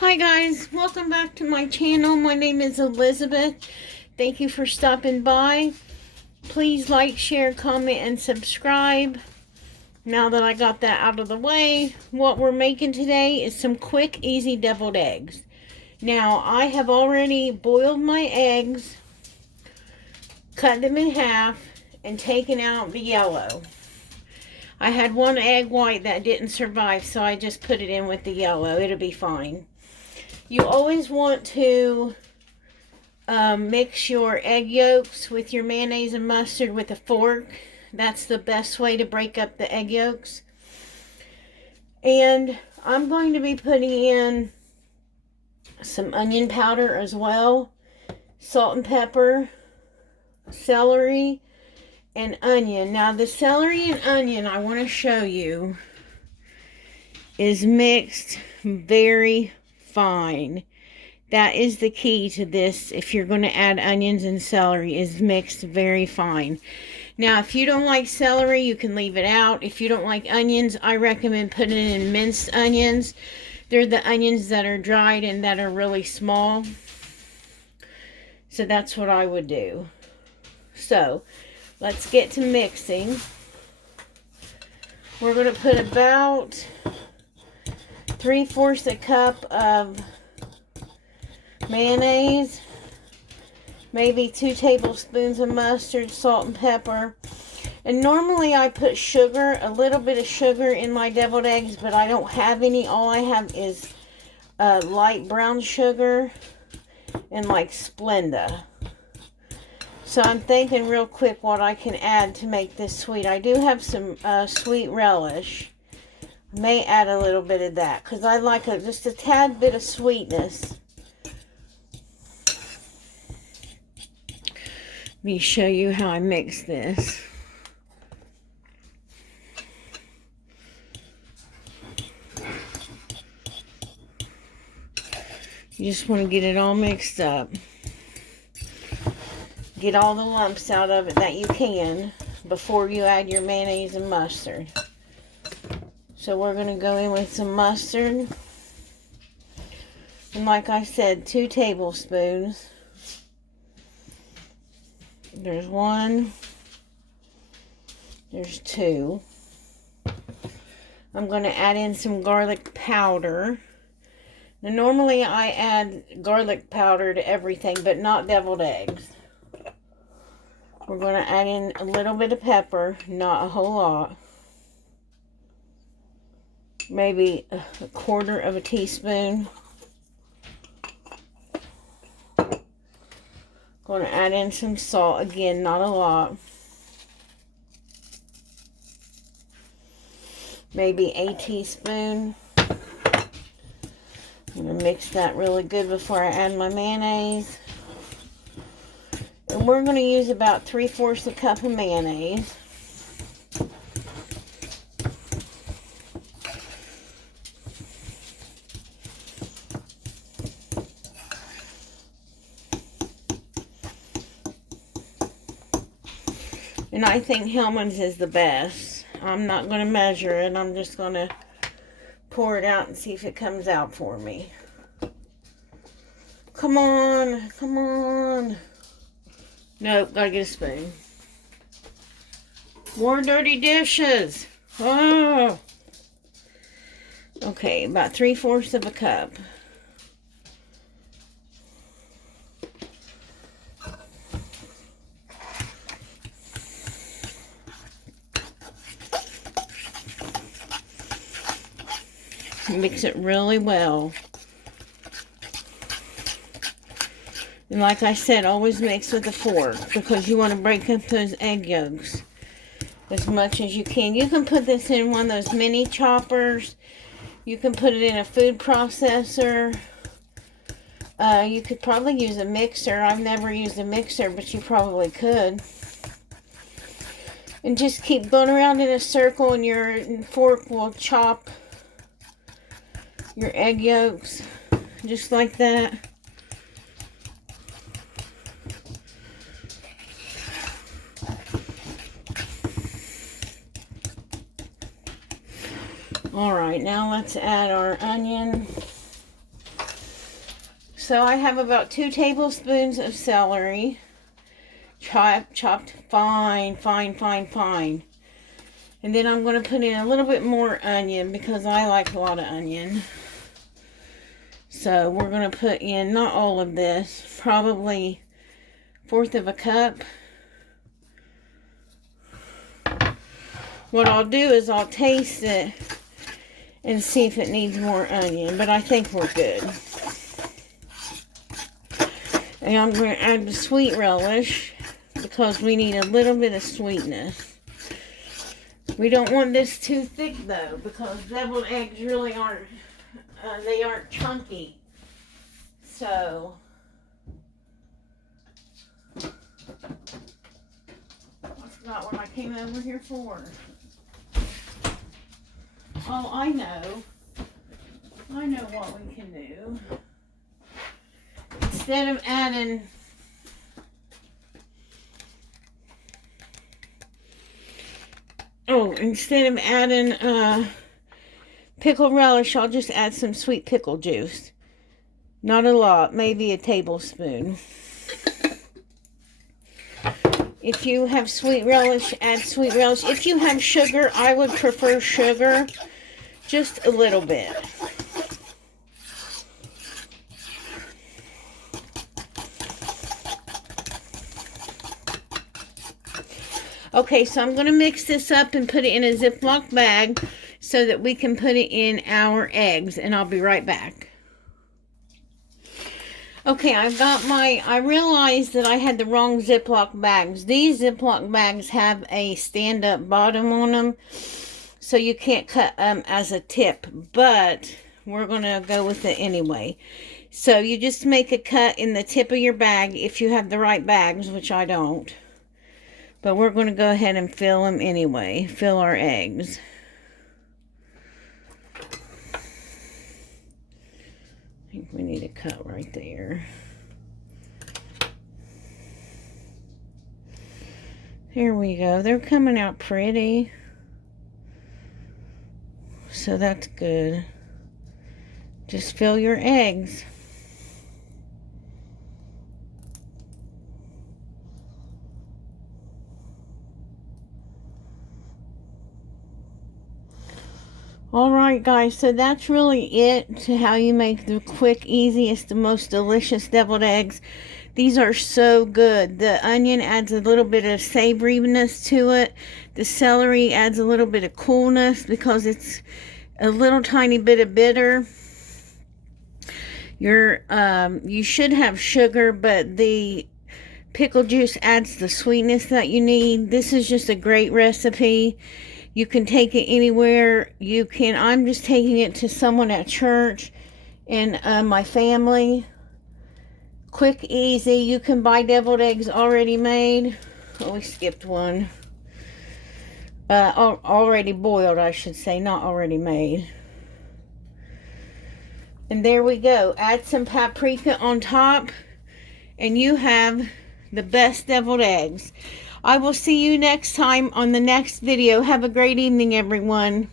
Hi guys, welcome back to my channel. My name is Elizabeth. Thank you for stopping by. Please like, share, comment, and subscribe. Now that I got that out of the way, what we're making today is some quick, easy deviled eggs. Now, I have already boiled my eggs, cut them in half, and taken out the yellow. I had one egg white that didn't survive, so I just put it in with the yellow. It'll be fine. You always want to mix your egg yolks with your mayonnaise and mustard with a fork. That's the best way to break up the egg yolks. And I'm going to be putting in some onion powder as well, salt and pepper, celery, and onion. Now the celery and onion I want to show you is mixed very fine. That is the key to this. If you're going to add onions and celery, is mixed very fine. Now, if you don't like celery, you can leave it out. If you don't like onions, I recommend putting in minced onions. They're the onions that are dried and that are really small. So that's what I would do. So, let's get to mixing. We're going to put about 3/4 a cup of mayonnaise, maybe 2 tablespoons of mustard, salt and pepper. And normally I put sugar, a little bit of sugar in my deviled eggs, but I don't have any. All I have is light brown sugar and like Splenda. So I'm thinking real quick what I can add to make this sweet. I do have some sweet relish. May add a little bit of that because I like just a tad bit of sweetness. Let me show you how I mix this. You just want to get it all mixed up. Get all the lumps out of it that you can before you add your mayonnaise and mustard. So we're going to go in with some mustard. And like I said, 2 tablespoons. There's 1. There's 2. I'm going to add in some garlic powder. Now normally I add garlic powder to everything, but not deviled eggs. We're going to add in a little bit of pepper, not a whole lot. Maybe a 1/4 of a teaspoon. Going to add in some salt. Again, not a lot. Maybe a teaspoon. I'm going to mix that really good before I add my mayonnaise. And we're going to use about 3/4 a cup of mayonnaise. And I think Hellmann's is the best. I'm not going to measure it. I'm just going to pour it out and see if it comes out for me. Come on. Come on. Nope, gotta get a spoon. More dirty dishes. Oh. Okay, about 3/4 of a cup. Mix it really well. And like I said, always mix with a fork because you want to break up those egg yolks as much as you can. You can put this in one of those mini choppers. You can put it in a food processor. You could probably use a mixer. I've never used a mixer, but you probably could. And just keep going around in a circle and your fork will chop your egg yolks just like that. Alright, now let's add our onion. So I have about 2 tablespoons of celery, chopped fine. And then I'm going to put in a little bit more onion because I like a lot of onion. So we're going to put in, not all of this, probably 1/4 of a cup. What I'll do is I'll taste it and see if it needs more onion, but I think we're good. And I'm going to add the sweet relish because we need a little bit of sweetness. We don't want this too thick though, because deviled eggs really aren't, they aren't chunky. So, I forgot what I came over here for. Oh, I know what we can do. Instead of adding pickled relish, I'll just add some sweet pickle juice. Not a lot, maybe a tablespoon. If you have sweet relish, add sweet relish. If you have sugar, I would prefer sugar, just a little bit. Okay, so I'm going to mix this up and put it in a Ziploc bag so that we can put it in our eggs, and I'll be right back. Okay, I realized that I had the wrong Ziploc bags. These Ziploc bags have a stand-up bottom on them, so you can't cut as a tip, but we're going to go with it anyway. So you just make a cut in the tip of your bag if you have the right bags, which I don't. But we're going to go ahead and fill them anyway. Fill our eggs. I think we need a cut right there. Here we go. They're coming out pretty. So that's good. Just fill your eggs. Alright guys, so that's really it to how you make the quick, easiest, the most delicious deviled eggs. These are so good. The onion adds a little bit of savoriness to it. The celery adds a little bit of coolness because it's a little tiny bit of bitter. You should have sugar, but the pickle juice adds the sweetness that you need. This is just a great recipe. You can take it anywhere. I'm just taking it to someone at church and my family. Quick, easy. You can buy deviled eggs already made. Oh, we skipped one. Already boiled, I should say, not already made. And there we go. Add some paprika on top, and you have the best deviled eggs. I will see you next time on the next video. Have a great evening, everyone.